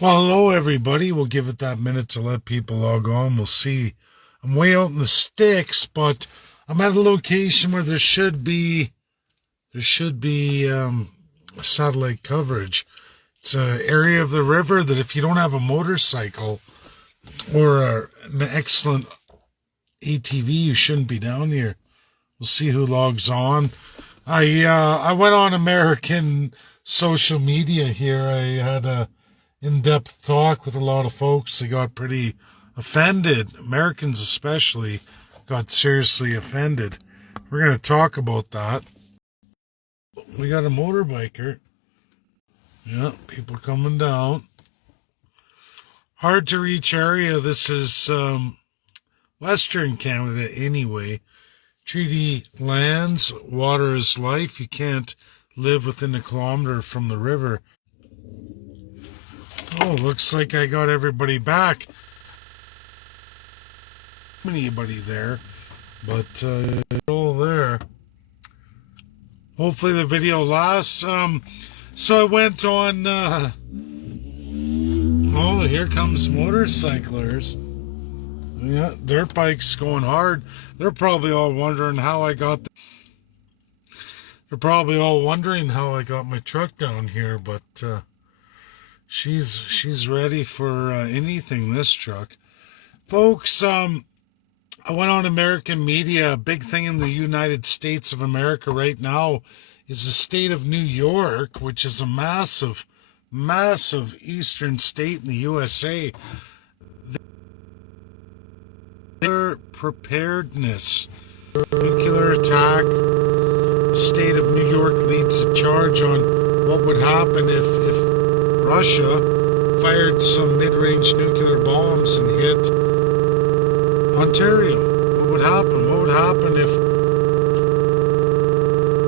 Well, hello everybody. We'll give it that minute to let people log on. We'll see. I'm way out in the sticks, but I'm at a location where there should be satellite coverage. It's an area of the river that if you don't have a motorcycle or an excellent ATV, you shouldn't be down here. We'll see who logs on. I went on American social media here. I had a in-depth talk with a lot of folks. They got pretty offended. Americans especially got seriously offended. We're going to talk about that. We got a motorbiker. Yeah, people coming down. Hard to reach area. This is Western Canada anyway. Treaty lands, water is life. You can't live within a kilometer from the river. Oh, looks like I got everybody back. Anybody there, but all there. Hopefully the video lasts. So I went on. Oh, here comes motorcyclers. Yeah, dirt bikes going hard. They're probably all wondering how I got. They're probably all wondering how I got my truck down here, but she's ready for anything. This truck, folks. I went on American media. A big thing in the United States of America right now is the state of New York, which is a massive, massive eastern state in the USA. Their preparedness, nuclear attack. The state of New York leads the charge on what would happen if Russia fired some mid-range nuclear bombs and hit Ontario. What would happen? What would happen if...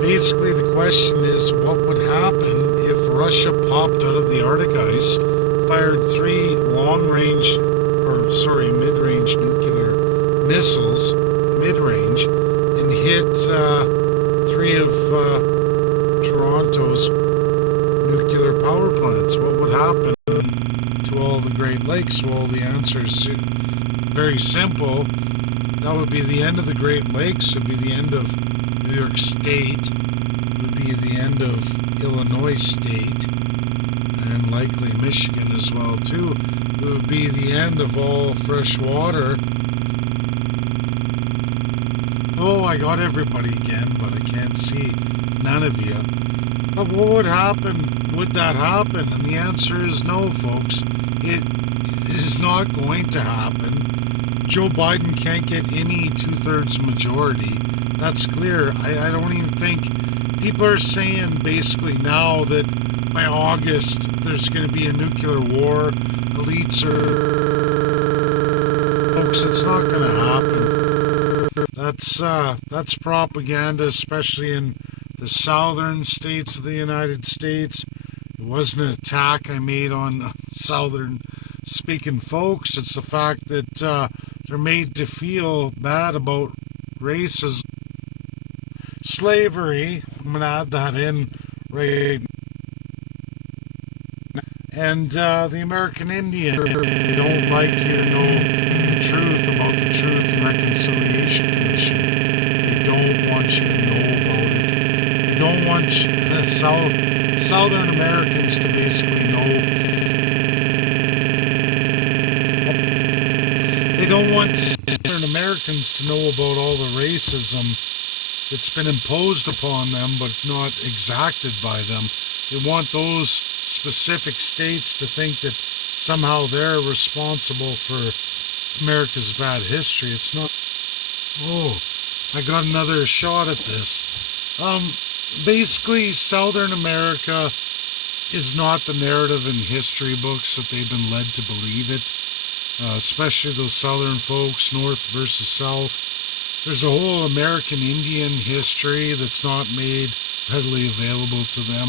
Basically, the question is, what would happen if Russia popped out of the Arctic ice, fired three mid-range nuclear missiles, mid-range, and hit three of Toronto's nuclear power plants? What would happen to all the Great Lakes? Well, the answer is very simple. That would be the end of the Great Lakes. It would be the end of New York State. It would be the end of Illinois State, and likely Michigan as well too. It would be the end of all fresh water. Oh, I got everybody again, but I can't see none of you. But what would happen? Would that happen? And the answer is no, folks. It is not going to happen. Joe Biden can't get any two-thirds majority. That's clear. I don't even think... People are saying basically now that by August there's going to be a nuclear war. Elites are... Folks, it's not going to happen. That's propaganda, especially in the southern states of the United States. It wasn't an attack I made on southern speaking folks. It's the fact that they're made to feel bad about racism, slavery. I'm going to add that in right. And the American Indian. They don't like you to know the truth about the Truth and Reconciliation Commission. They don't want you to know about it. They don't want Southern Americans to basically know. They don't want Southern Americans to know about all the racism that's been imposed upon them but not exacted by them. They want those specific states to think that somehow they're responsible for America's bad history. It's not... Oh, I got another shot at this. Basically, Southern America is not the narrative in history books that they've been led to believe it. Especially those Southern folks, North versus South. There's a whole American Indian history that's not made readily available to them.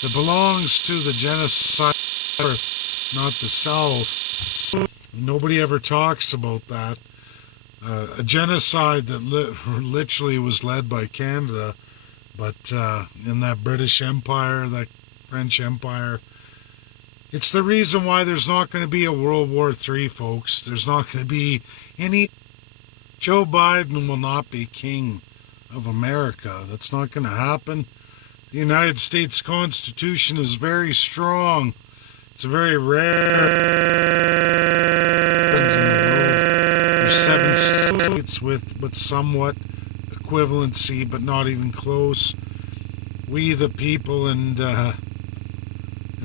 That belongs to the genocide, not the South. Nobody ever talks about that. A genocide that literally was led by Canada, but in that British Empire, that French Empire, It's the reason why there's not going to be a World War III, folks. There's not going to be any. Joe Biden will not be king of America. That's not going to happen. The United States Constitution is very strong. It's a very rare in the world. There's 7 states with somewhat equivalency, but not even close. We the people and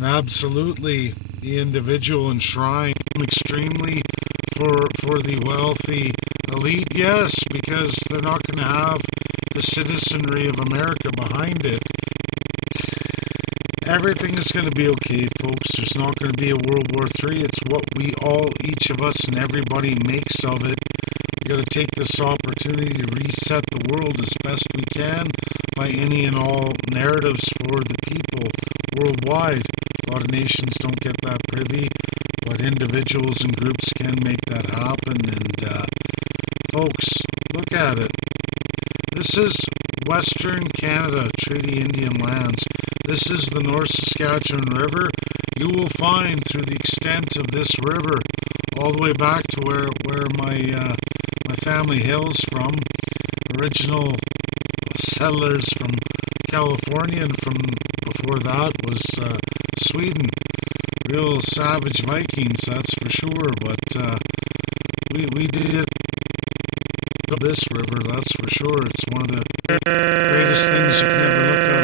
absolutely the individual enshrined extremely for the wealthy elite, yes, because they're not going to have the citizenry of America behind it. Everything is going to be okay, folks. There's not going to be a World War III. It's what we all, each of us and everybody makes of it. We got to take this opportunity to reset the world as best we can by any and all narratives for the people worldwide. A lot of nations don't get that privy, but individuals and groups can make that happen. And folks, look at it. This is Western Canada, Treaty Indian lands. This is the North Saskatchewan River. You will find through the extent of this river, all the way back to where my family hails from, original settlers from California, and from before that was Sweden. Real savage Vikings, that's for sure. But we did it. This river, that's for sure. It's one of the greatest things you can ever look at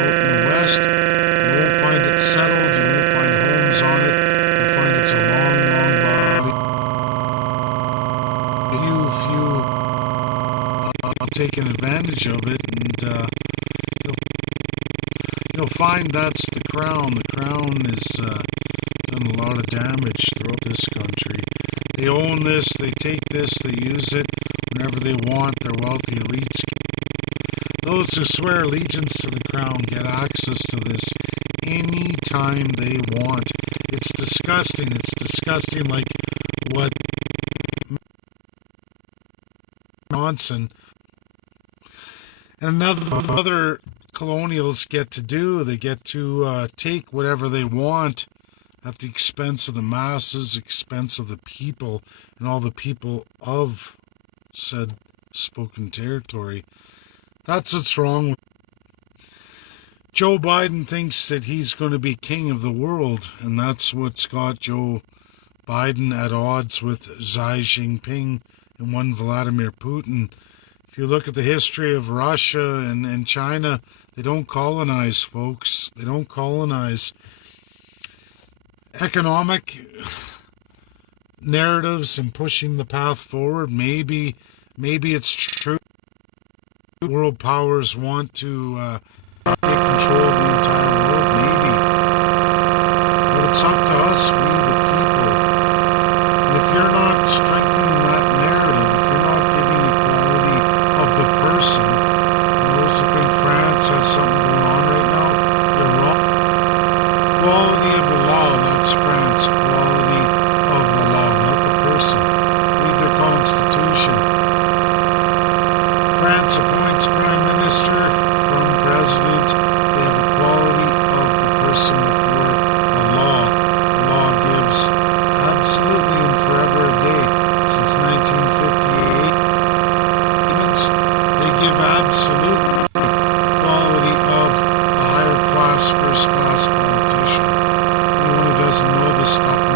out in the west. You won't find it settled. You won't find homes on it. You'll find it's a long, long valley. Few taking advantage of it, and you'll find that's the crown. The crown has done a lot of damage throughout this country. They own this, they take this, they use it whenever they want. Their wealthy elites. Those who swear allegiance to the crown get access to this anytime they want. It's disgusting. It's disgusting, like what Johnson and other colonials get to do. They get to take whatever they want at the expense of the masses, expense of the people, and all the people of said spoken territory. That's what's wrong. Joe Biden thinks that he's going to be king of the world, and that's what's got Joe Biden at odds with Xi Jinping and one Vladimir Putin. If you look at the history of Russia and China, they don't colonize, folks. They don't colonize. Economic narratives and pushing the path forward, maybe it's true. World powers want to take control of the entire world, maybe. But it's up to us, we the people. And if you're not strengthening that narrative, if you're not giving equality of the person, those who think France has something going on right now, they're wrong. Quality of the law, that's France. Quality of the law, not the person. Read their constitution. France appoints prime minister from president. They have equality of the person before the law. The law gives absolutely and forever a day since 1958. They give absolute equality of a higher class, first class politician. Anyone who doesn't know this stuff